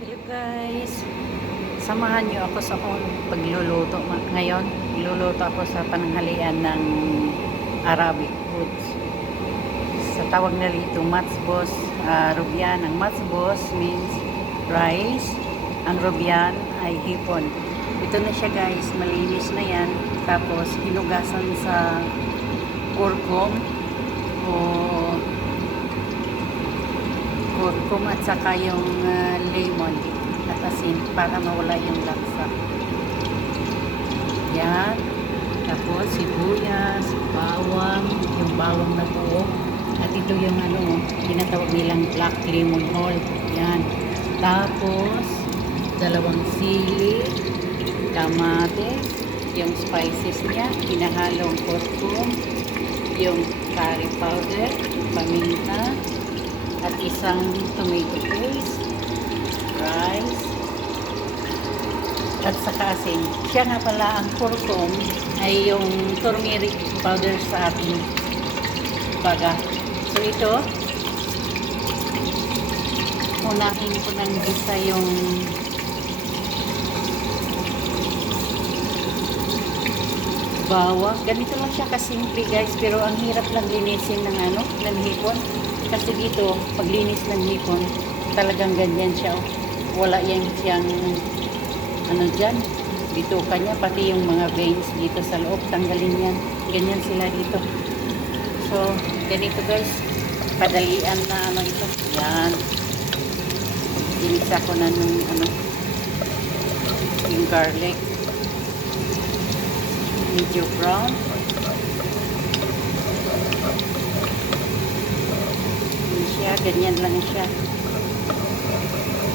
Hello guys! Samahan niyo ako sa akong pagluluto ngayon. Luluto ako sa pananghalian ng Arabic foods. Sa tawag na rito, matzbos, uh, rubyan. Ang matzbos means rice. Ang rubyan ay hipon. Ito na siya guys, malinis na yan. Tapos hinugasan sa kurkum o kurkum at saka yung ah, lemon at asin para mawala yung laksa. Yan. Tapos sibuyas, bawang, yung bawang na buo. At ito yung ano, tinatawag nilang black lemon oil. Yan. Tapos, dalawang sili, kamates, yung spices niya, hinahalong kurkum, yung curry powder, paminta, at isang tomato paste, rice, at saka asin. Siya nga pala ang kurkum ay yung turmeric powder sa ating baga. So ito, unahin ko ng gisa yung bawang. Ganito lang siya kasimple guys, pero ang hirap lang linisin ng ano, ng hipon. Kasi dito, paglinis ng hipon, talagang ganyan siya. oh. Wala yan siyang, ano dyan, dito kanya, pati yung mga veins dito sa loob, tanggalin yan. Ganyan sila dito. So, ganito guys, padalian na ano ito. Yan. Inisa ko na nung ano, yung garlic medyo brown. Siya, ganyan lang siya.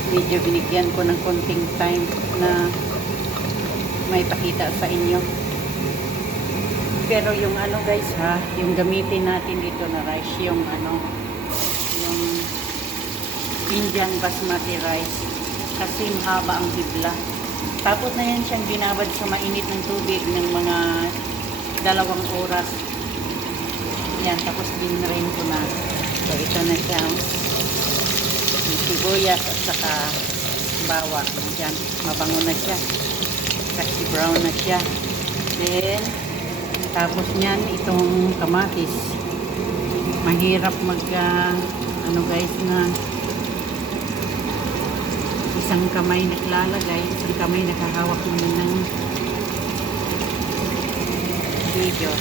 Medyo binigyan ko ng konting time na may pakita sa inyo. Pero yung ano guys ha, yung gamitin natin dito na rice, yung ano, yung Indian basmati rice. Kasi mahaba ang hibla. Tapos na yan siyang binabad sa mainit ng tubig ng mga dalawang oras. Yan, tapos dinrain ko na. So, ito na siya. Yung sibuyas at saka bawang. Yan, mabango na siya. Kasi brown na siya. Then, tapos niyan, itong kamatis. Mahirap mag, ah, ano guys, na isang kamay naglalagay, isang kamay nakahawak naman ng video.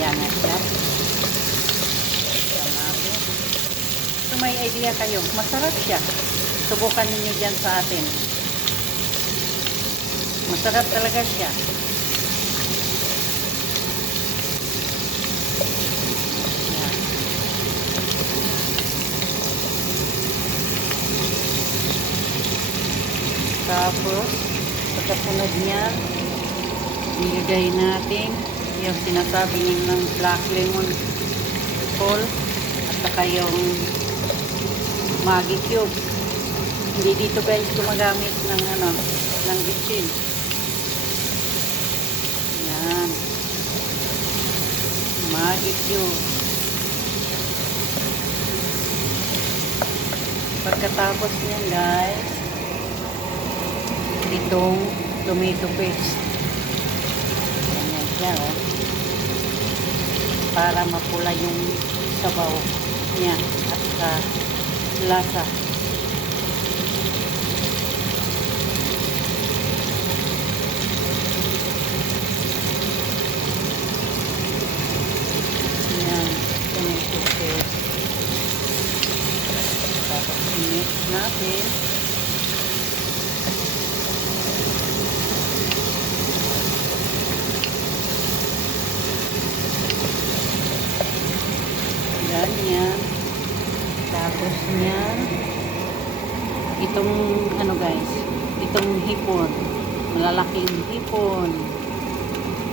Yan na siya. Kamatis. So may idea kayo, masarap siya. Subukan ninyo dyan sa atin. Masarap talaga siya. Tapos, pagkasunod niya, nilagay natin yung sinasabi ng black lemon pole at saka yung Maggi cube. Hindi dito guys gumagamit ng ano, ng bitchin. Yan. Maggi cube. Pagkatapos niyan guys, itong tomato paste. Ganyan siya, oh. Para mapula yung sabaw niya at sa lasa. Yan, tomato paste. Tapos i-mix natin. Ganyan. Tapos niyan, itong ano guys, itong hipon. Malalaking hipon.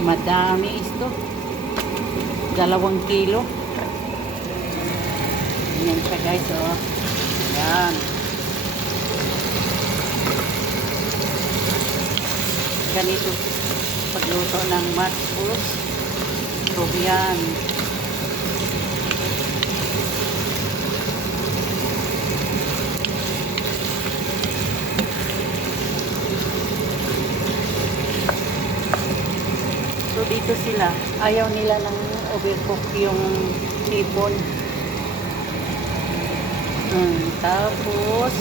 Madami ito. Dalawang kilo. Yan siya guys, oh. Yan. Ganito pagluto ng matbus. So, yan. Dito sila, ayaw nila ng overcook yung hipon. Mm, tapos,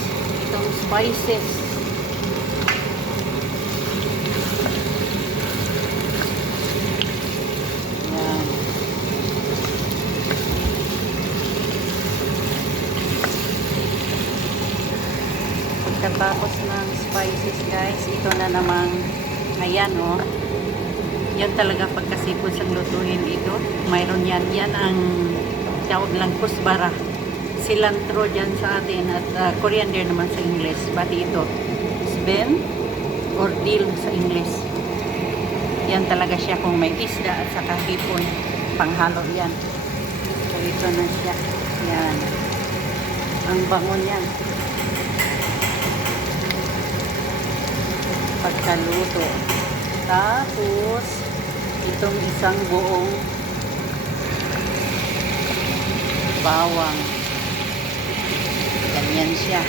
itong spices. Yan. Pagkatapos ng spices guys, ito na namang, ayan oh, yan talaga pagkasipon sa lutuin ito. Mayroon yan. Yan ang tawag lang kusbara. Cilantro dyan sa atin at uh, coriander naman sa English. Bati ito. Sben or dill sa English. Yan talaga siya kung may isda at saka hipon. Panghalo yan. So ito na siya. Yan. Ang bango niyan. Pagkaluto. Tapos, itong isang buong bawang. Ganyan siya.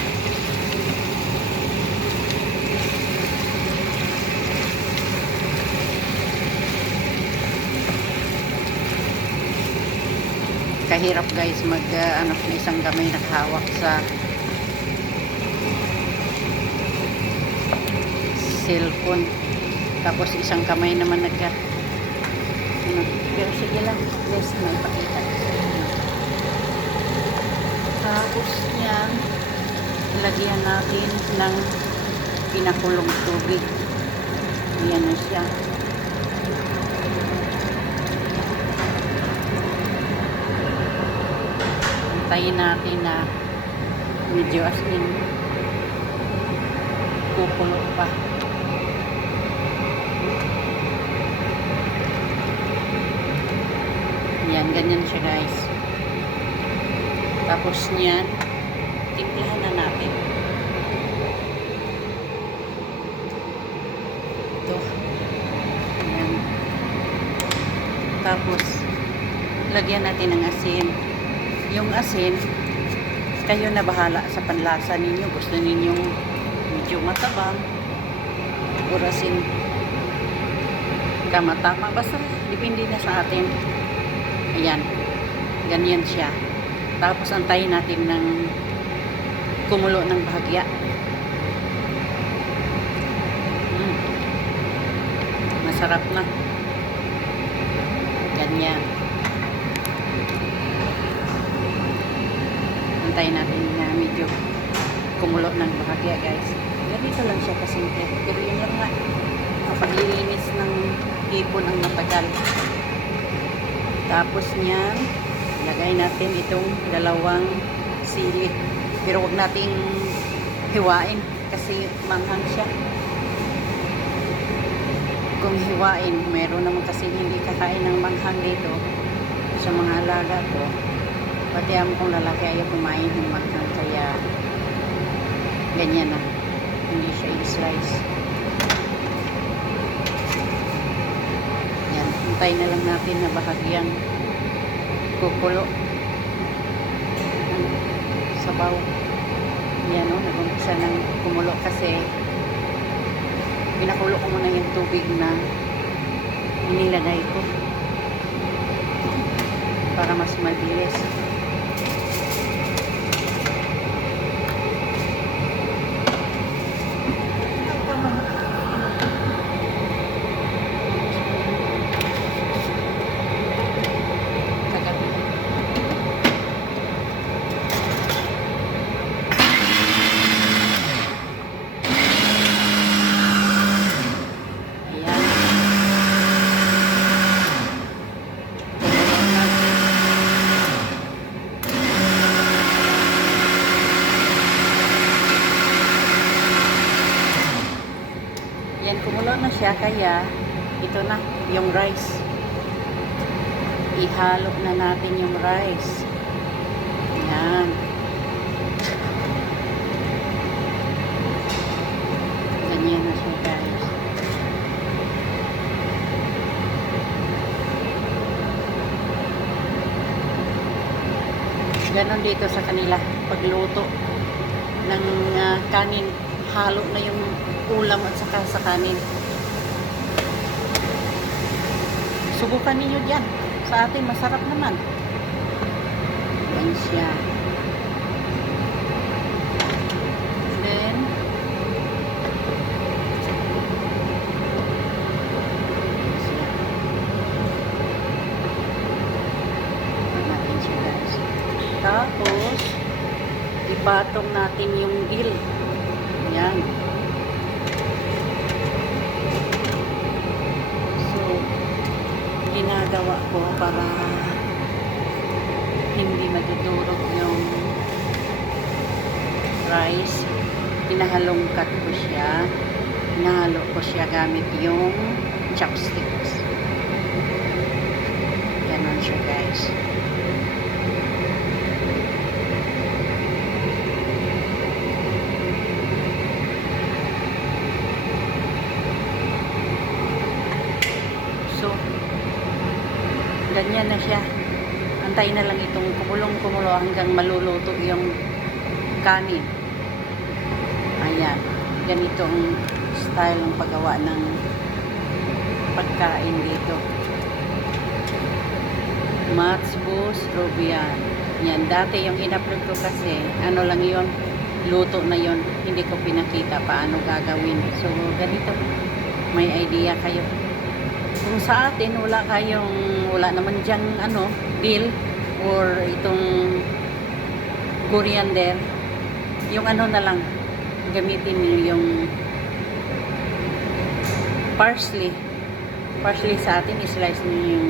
Kahirap guys mag uh, ano, isang kamay nakahawak sa cellphone. Tapos isang kamay naman nagka ano, pero sige lang, less na ipakita. Tapos yan, lagyan natin ng pinakulong tubig. Ayan na siya. Antayin natin na medyo as in kukulo pa. Yan, ganyan siya guys. Tapos niyan, timplahan na natin. Ito. Yan. Tapos, lagyan natin ng asin. Yung asin, kayo na bahala sa panlasa ninyo. Gusto ninyong medyo matabang, or asin tama-tama. Basta, depende na sa atin. Ayan. Ganyan siya. Tapos antayin natin ng kumulo ng bahagya. Mm. Masarap na. Ganyan. Antayin natin na medyo kumulo ng bahagya guys. Ganito lang siya kasimple. Pero yun lang nga. Paglilinis ng hipon ang matagal. Tapos niyan, lagay natin itong dalawang sili. Pero wag nating hiwain kasi manghang siya. Kung hiwain, meron naman kasi hindi kakain ng manghang dito sa mga alaga ko. Pati ang kong lalaki ayaw kumain ng manghang kaya ganyan na. Hindi siya i-slice. Yan, hintay na lang natin na bahagyang kukulo ng sabaw. Yan o, nag-umpisa ng kumulo kasi pinakulo ko muna yung tubig na inilagay ko para mas mabilis. Kagabi. Ayan. Yan, kumulo na siya kaya ito na, yung rice. Ihalo na natin yung rice. Yan. Ganyan na siya guys. Ganon dito sa kanila pagluto ng ah, kanin. Halo na yung ulam at saka sa kanin. Subukan ninyo dyan. Sa atin, masarap naman. Yan siya. Then. Tapos, ipatong natin yung gill. Yan. So, ginagawa ko para hindi madudurog yung rice. Pinahalongkat ko siya. Pinahalo ko siya gamit yung chopsticks. Ganon siya guys. So, ganyan na siya. Antayin na lang itong kumulong-kumulo hanggang maluluto yung kanin. Ayan. Ganito ang style ng paggawa ng pagkain dito. Matsbus Rubian. Yan, dati yung in-upload ko kasi, ano lang yon luto na yon Hindi ko pinakita paano gagawin. So, ganito. May idea kayo kung sa atin wala kayong wala naman diyang ano dill or itong coriander yung ano na lang gamitin niyo yung parsley. Parsley sa atin islice niyo yung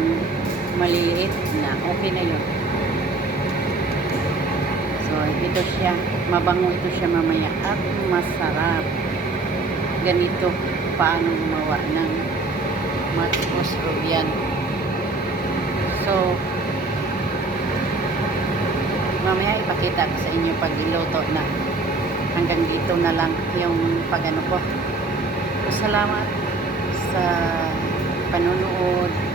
maliliit na okay na yun. So ito siya mabango ito siya mamaya. At masarap. Ganito paano gumawa ng Matmos Rubian. So, mamaya ipakita ko sa inyo pag iluto na. Hanggang dito na lang yung pagano ko. So, salamat sa panonood.